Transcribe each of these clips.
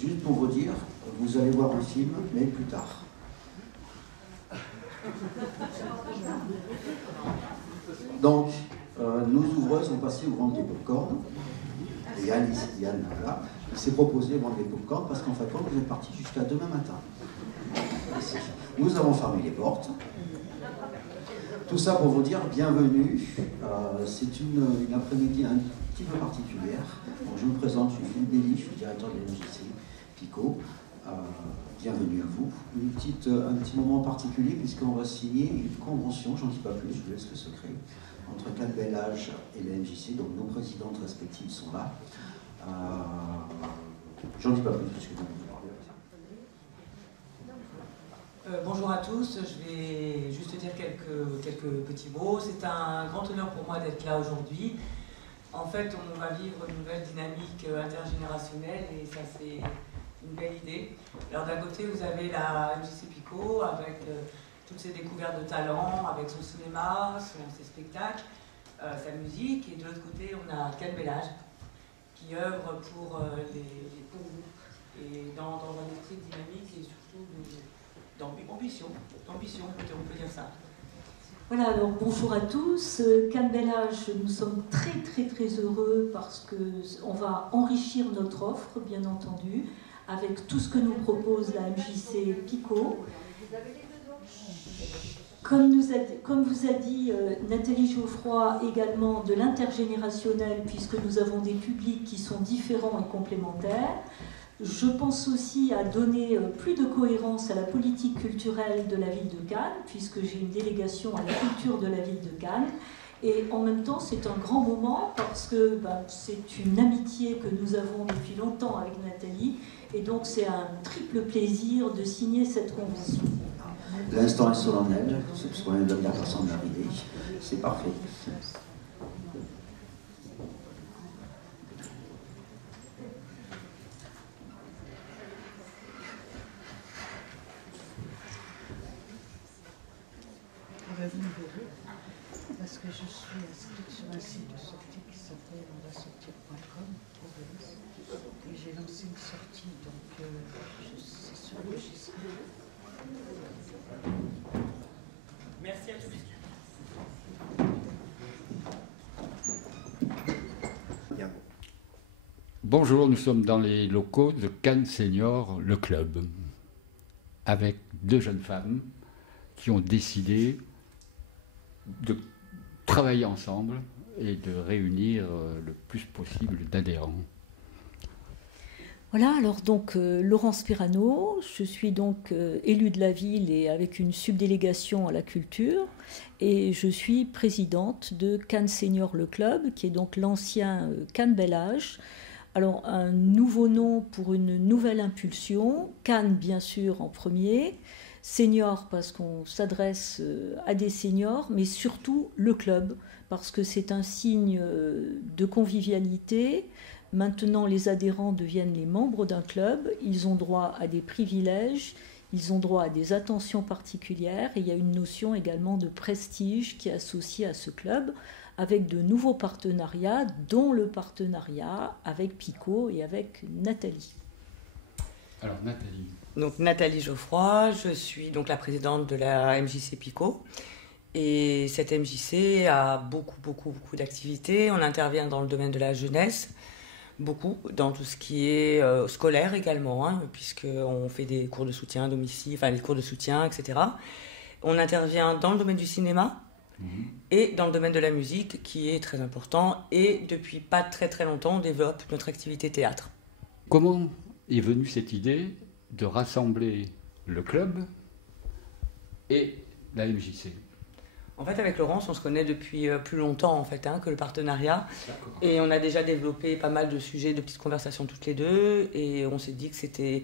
Juste pour vous dire, vous allez voir un film, mais plus tard. Donc, nos ouvreuses ont passé au vendre des pop-corn. Et Yann, voilà, il s'est proposé de vendre des pop-corn parce qu'en fin de compte, vous êtes parti jusqu'à demain matin. Nous avons fermé les portes. Tout ça pour vous dire bienvenue. C'est une après-midi un petit peu particulière. Bon, je me présente, je suis Philippe Belli, je suis directeur de l'MJC Picot. Bienvenue à vous. Un petit moment particulier puisqu'on va signer une convention, j'en dis pas plus, je vous laisse le secret, entre Cannes Bel Âge et la MJC, donc nos présidentes respectives sont là. J'en dis pas plus parce que vous pouvez parler. Bonjour à tous, je vais juste dire quelques petits mots. C'est un grand honneur pour moi d'être là aujourd'hui. En fait, on va vivre une nouvelle dynamique intergénérationnelle et ça c'est une belle idée. Alors d'un côté, vous avez la MJC Picot avec toutes ses découvertes de talent, avec son cinéma, ses spectacles, sa musique. Et de l'autre côté, on a Cannes Bel Âge qui œuvre pour vous et dans un esprit dynamique et surtout d'ambition, on peut dire ça. Voilà, alors bonjour à tous. Cannes Bel Âge, nous sommes très heureux parce qu'on va enrichir notre offre, bien entendu, avec tout ce que nous propose la MJC Picot. Comme vous a dit Nathalie Geoffroy, également de l'intergénérationnel, puisque nous avons des publics qui sont différents et complémentaires. Je pense aussi à donner plus de cohérence à la politique culturelle de la ville de Cannes, puisque j'ai une délégation à la culture de la ville de Cannes. Et en même temps, c'est un grand moment parce que c'est une amitié que nous avons depuis longtemps avec Nathalie. Et donc, c'est un triple plaisir de signer cette convention. L'instant est solennel, c'est ce qu'on vient de dire, personne d'arriver. C'est parfait. Parce que je suis inscrite sur un site de sortie qui s'appelle onvasortir.com et j'ai lancé une sortie, donc c'est sur le logiciel. Merci à tous. Bonjour, nous sommes dans les locaux de Cannes Senior, le club, avec deux jeunes femmes qui ont décidé de travailler ensemble et de réunir le plus possible d'adhérents. Voilà, alors donc Laurence Pirano, je suis donc élue de la ville et avec une subdélégation à la culture et je suis présidente de Cannes Senior le club qui est donc l'ancien Cannes Bel Âge. Alors un nouveau nom pour une nouvelle impulsion, Cannes bien sûr en premier, senior parce qu'on s'adresse à des seniors, mais surtout le club parce que c'est un signe de convivialité. Maintenant, les adhérents deviennent les membres d'un club, ils ont droit à des privilèges, ils ont droit à des attentions particulières et il y a une notion également de prestige qui est associée à ce club avec de nouveaux partenariats, dont le partenariat avec Picot et avec Nathalie. Alors Nathalie. Donc Nathalie Geoffroy, je suis donc la présidente de la MJC Picot. Et cette MJC a beaucoup d'activités. On intervient dans le domaine de la jeunesse, beaucoup, dans tout ce qui est scolaire également, hein, puisqu'on fait des cours de soutien à domicile, enfin les cours de soutien, etc. On intervient dans le domaine du cinéma et dans le domaine de la musique, qui est très important. Et depuis pas très longtemps, on développe notre activité théâtre. Comment est venue cette idée de rassembler le club et la MJC? En fait, avec Laurence, on se connaît depuis plus longtemps en fait, que le partenariat. Et on a déjà développé pas mal de sujets, de petites conversations toutes les deux. Et on s'est dit que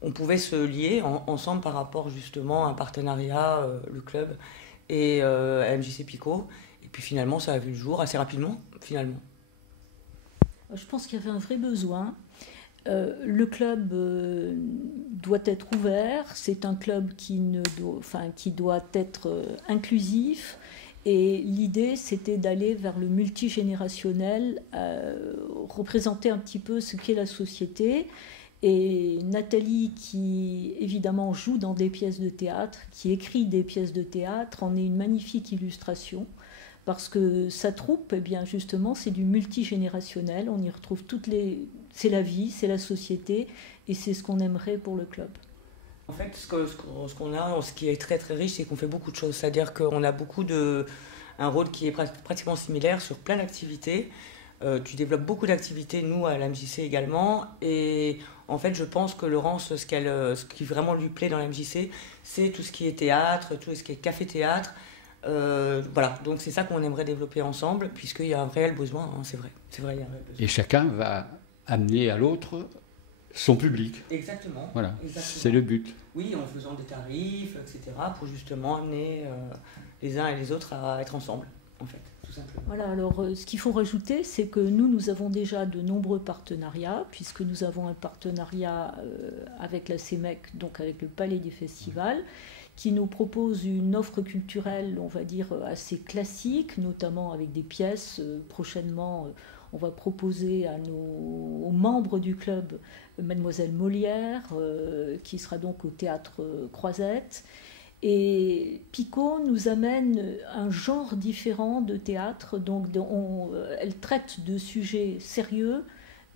on pouvait se lier ensemble par rapport justement à un partenariat, le club et à MJC Picot. Et puis finalement, ça a vu le jour assez rapidement, finalement. Je pense qu'il y avait un vrai besoin. Le club doit être ouvert, c'est un club qui doit être inclusif et l'idée c'était d'aller vers le multigénérationnel, représenter un petit peu ce qu'est la société Et Nathalie, qui évidemment joue dans des pièces de théâtre, qui écrit des pièces de théâtre, en est une magnifique illustration. Parce que sa troupe, eh bien justement, c'est du multigénérationnel. On y retrouve c'est la vie, c'est la société, et c'est ce qu'on aimerait pour le club. En fait, ce qu'on a, ce qui est très très riche, c'est qu'on fait beaucoup de choses. C'est-à-dire qu'on a un rôle qui est pratiquement similaire sur plein d'activités. Tu développes beaucoup d'activités, nous, à la MJC également. Et en fait, je pense que Laurence, ce qui vraiment lui plaît dans la MJC, c'est tout ce qui est théâtre, tout ce qui est café-théâtre. Voilà, donc c'est ça qu'on aimerait développer ensemble, puisqu'il y a un réel besoin, hein, c'est vrai, il y a un réel besoin. Et chacun va amener à l'autre son public. Exactement. Voilà, exactement. C'est le but. Oui, en faisant des tarifs, etc., pour justement amener les uns et les autres à être ensemble, en fait, tout simplement. Voilà, alors ce qu'il faut rajouter, c'est que nous avons déjà de nombreux partenariats, puisque nous avons un partenariat avec la CEMEC, donc avec le Palais des Festivals, qui nous propose une offre culturelle, on va dire, assez classique, notamment avec des pièces. Prochainement, on va proposer aux membres du club Mademoiselle Molière, qui sera donc au théâtre Croisette. Et Picot nous amène un genre différent de théâtre, donc elle traite de sujets sérieux,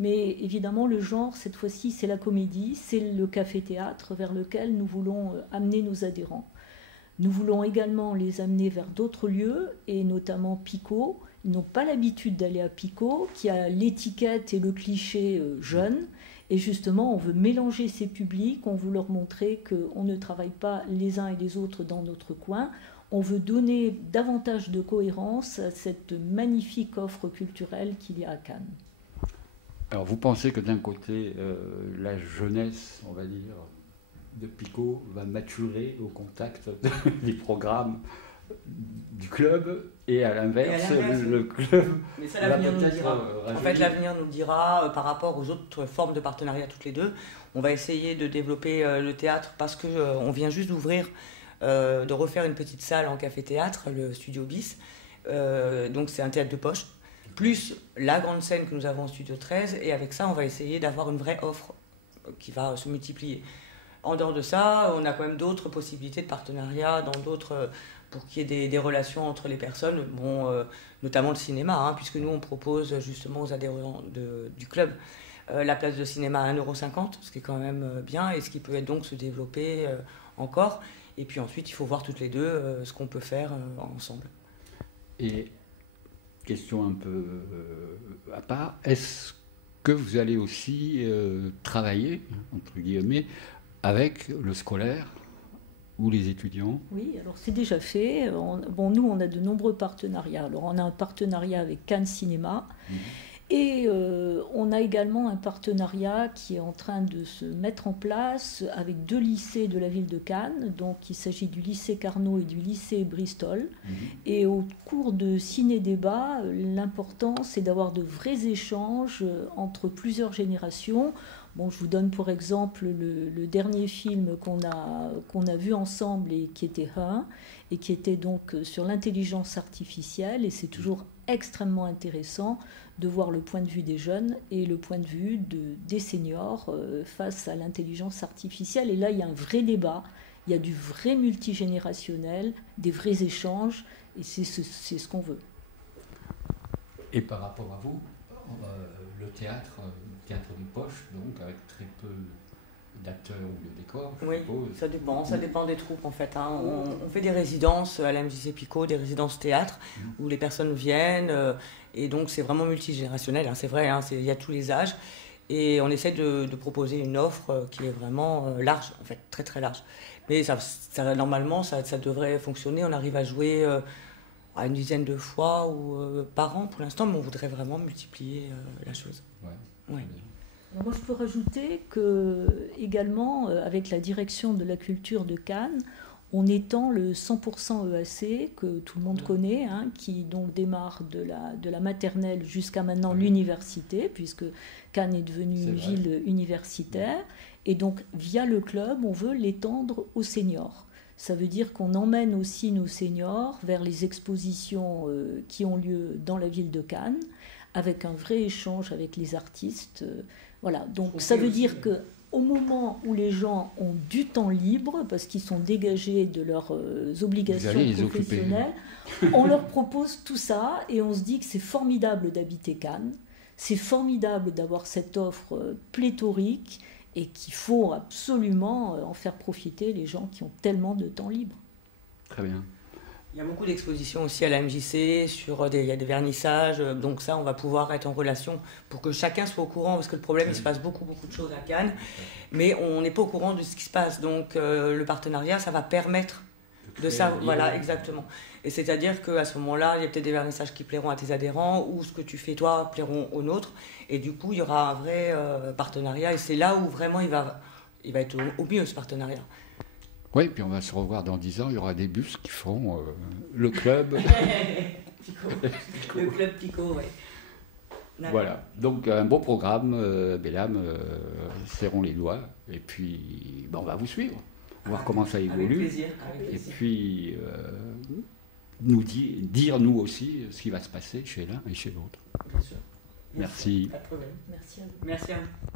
mais évidemment le genre, cette fois-ci, c'est la comédie, c'est le café-théâtre vers lequel nous voulons amener nos adhérents. Nous voulons également les amener vers d'autres lieux, et notamment Picot. Ils n'ont pas l'habitude d'aller à Picot, qui a l'étiquette et le cliché jeune. Et justement, on veut mélanger ces publics, on veut leur montrer qu'on ne travaille pas les uns et les autres dans notre coin. On veut donner davantage de cohérence à cette magnifique offre culturelle qu'il y a à Cannes. Alors vous pensez que d'un côté, la jeunesse, on va dire, de Picot va maturer au contact des programmes du club, et à l'inverse, le club. Mais ça, l'avenir nous le dira. En fait, l'avenir nous le dira par rapport aux autres formes de partenariat, toutes les deux. On va essayer de développer le théâtre parce qu'on vient juste d'ouvrir, de refaire une petite salle en café-théâtre, le Studio Bis. Donc c'est un théâtre de poche, plus la grande scène que nous avons au Studio 13. Et avec ça, on va essayer d'avoir une vraie offre qui va se multiplier. En dehors de ça, on a quand même d'autres possibilités de partenariat dans d'autres, pour qu'il y ait des relations entre les personnes, notamment le cinéma, hein, puisque nous on propose justement aux adhérents du club la place de cinéma à 1,50 €, ce qui est quand même bien, et ce qui peut être donc se développer encore. Et puis ensuite, il faut voir toutes les deux ce qu'on peut faire ensemble. Et question un peu à part, est-ce que vous allez aussi travailler, entre guillemets, avec le scolaire ou les étudiants? Oui, alors c'est déjà fait. Nous, on a de nombreux partenariats. Alors, on a un partenariat avec Cannes Cinéma. Et on a également un partenariat qui est en train de se mettre en place avec 2 lycées de la ville de Cannes. Donc, il s'agit du lycée Carnot et du lycée Bristol. Et au cours de ciné-débat, l'important, c'est d'avoir de vrais échanges entre plusieurs générations. Bon, je vous donne pour exemple le dernier film qu'on a vu ensemble et qui était Her, et qui était donc sur l'intelligence artificielle. Et c'est toujours extrêmement intéressant de voir le point de vue des jeunes et le point de vue des seniors face à l'intelligence artificielle. Et là, il y a un vrai débat, il y a du vrai multigénérationnel, des vrais échanges, et c'est ce qu'on veut. Et par rapport à vous, le théâtre de poche, donc avec très peu d'acteurs ou de décors, je suppose. Ça dépend des troupes en fait. Hein. On fait des résidences à la MJC Picot, des résidences théâtre, où les personnes viennent, et donc c'est vraiment multigénérationnel, hein, c'est vrai, hein, il y a tous les âges, et on essaie de proposer une offre qui est vraiment large, en fait, très très large. Mais normalement, ça devrait fonctionner, on arrive à jouer à une dizaine de fois par an pour l'instant, mais on voudrait vraiment multiplier la chose. Ouais. Alors moi, je peux rajouter que également, avec la direction de la culture de Cannes, on étend le 100% EAC que tout le monde connaît, hein, qui donc démarre de la maternelle jusqu'à maintenant l'université, puisque Cannes est devenue une ville universitaire. Et donc, via le club, on veut l'étendre aux seniors. Ça veut dire qu'on emmène aussi nos seniors vers les expositions qui ont lieu dans la ville de Cannes, avec un vrai échange avec les artistes. Voilà, donc ça veut dire que au moment où les gens ont du temps libre, parce qu'ils sont dégagés de leurs obligations professionnelles, on leur propose tout ça et on se dit que c'est formidable d'habiter Cannes, c'est formidable d'avoir cette offre pléthorique et qu'il faut absolument en faire profiter les gens qui ont tellement de temps libre. Très bien. Il y a beaucoup d'expositions aussi à la MJC, il y a des vernissages, donc ça on va pouvoir être en relation pour que chacun soit au courant, parce que le problème il se passe beaucoup de choses à Cannes, mais on n'est pas au courant de ce qui se passe, donc le partenariat ça va permettre de ça, voilà exactement. Et c'est-à-dire qu'à ce moment-là, il y a peut-être des vernissages qui plairont à tes adhérents, ou ce que tu fais toi plairont aux nôtres, et du coup il y aura un vrai partenariat, et c'est là où vraiment il va être au mieux ce partenariat. Oui, puis on va se revoir dans 10 ans, il y aura des bus qui feront le club. Le club Pico, oui. Voilà, donc un beau programme, mesdames, serrons les doigts, et puis on va vous suivre, voir comment ça évolue. Avec plaisir. Et puis nous dire nous aussi ce qui va se passer chez l'un et chez l'autre. Bien sûr. Merci. Pas de problème. Merci à vous. Merci à vous.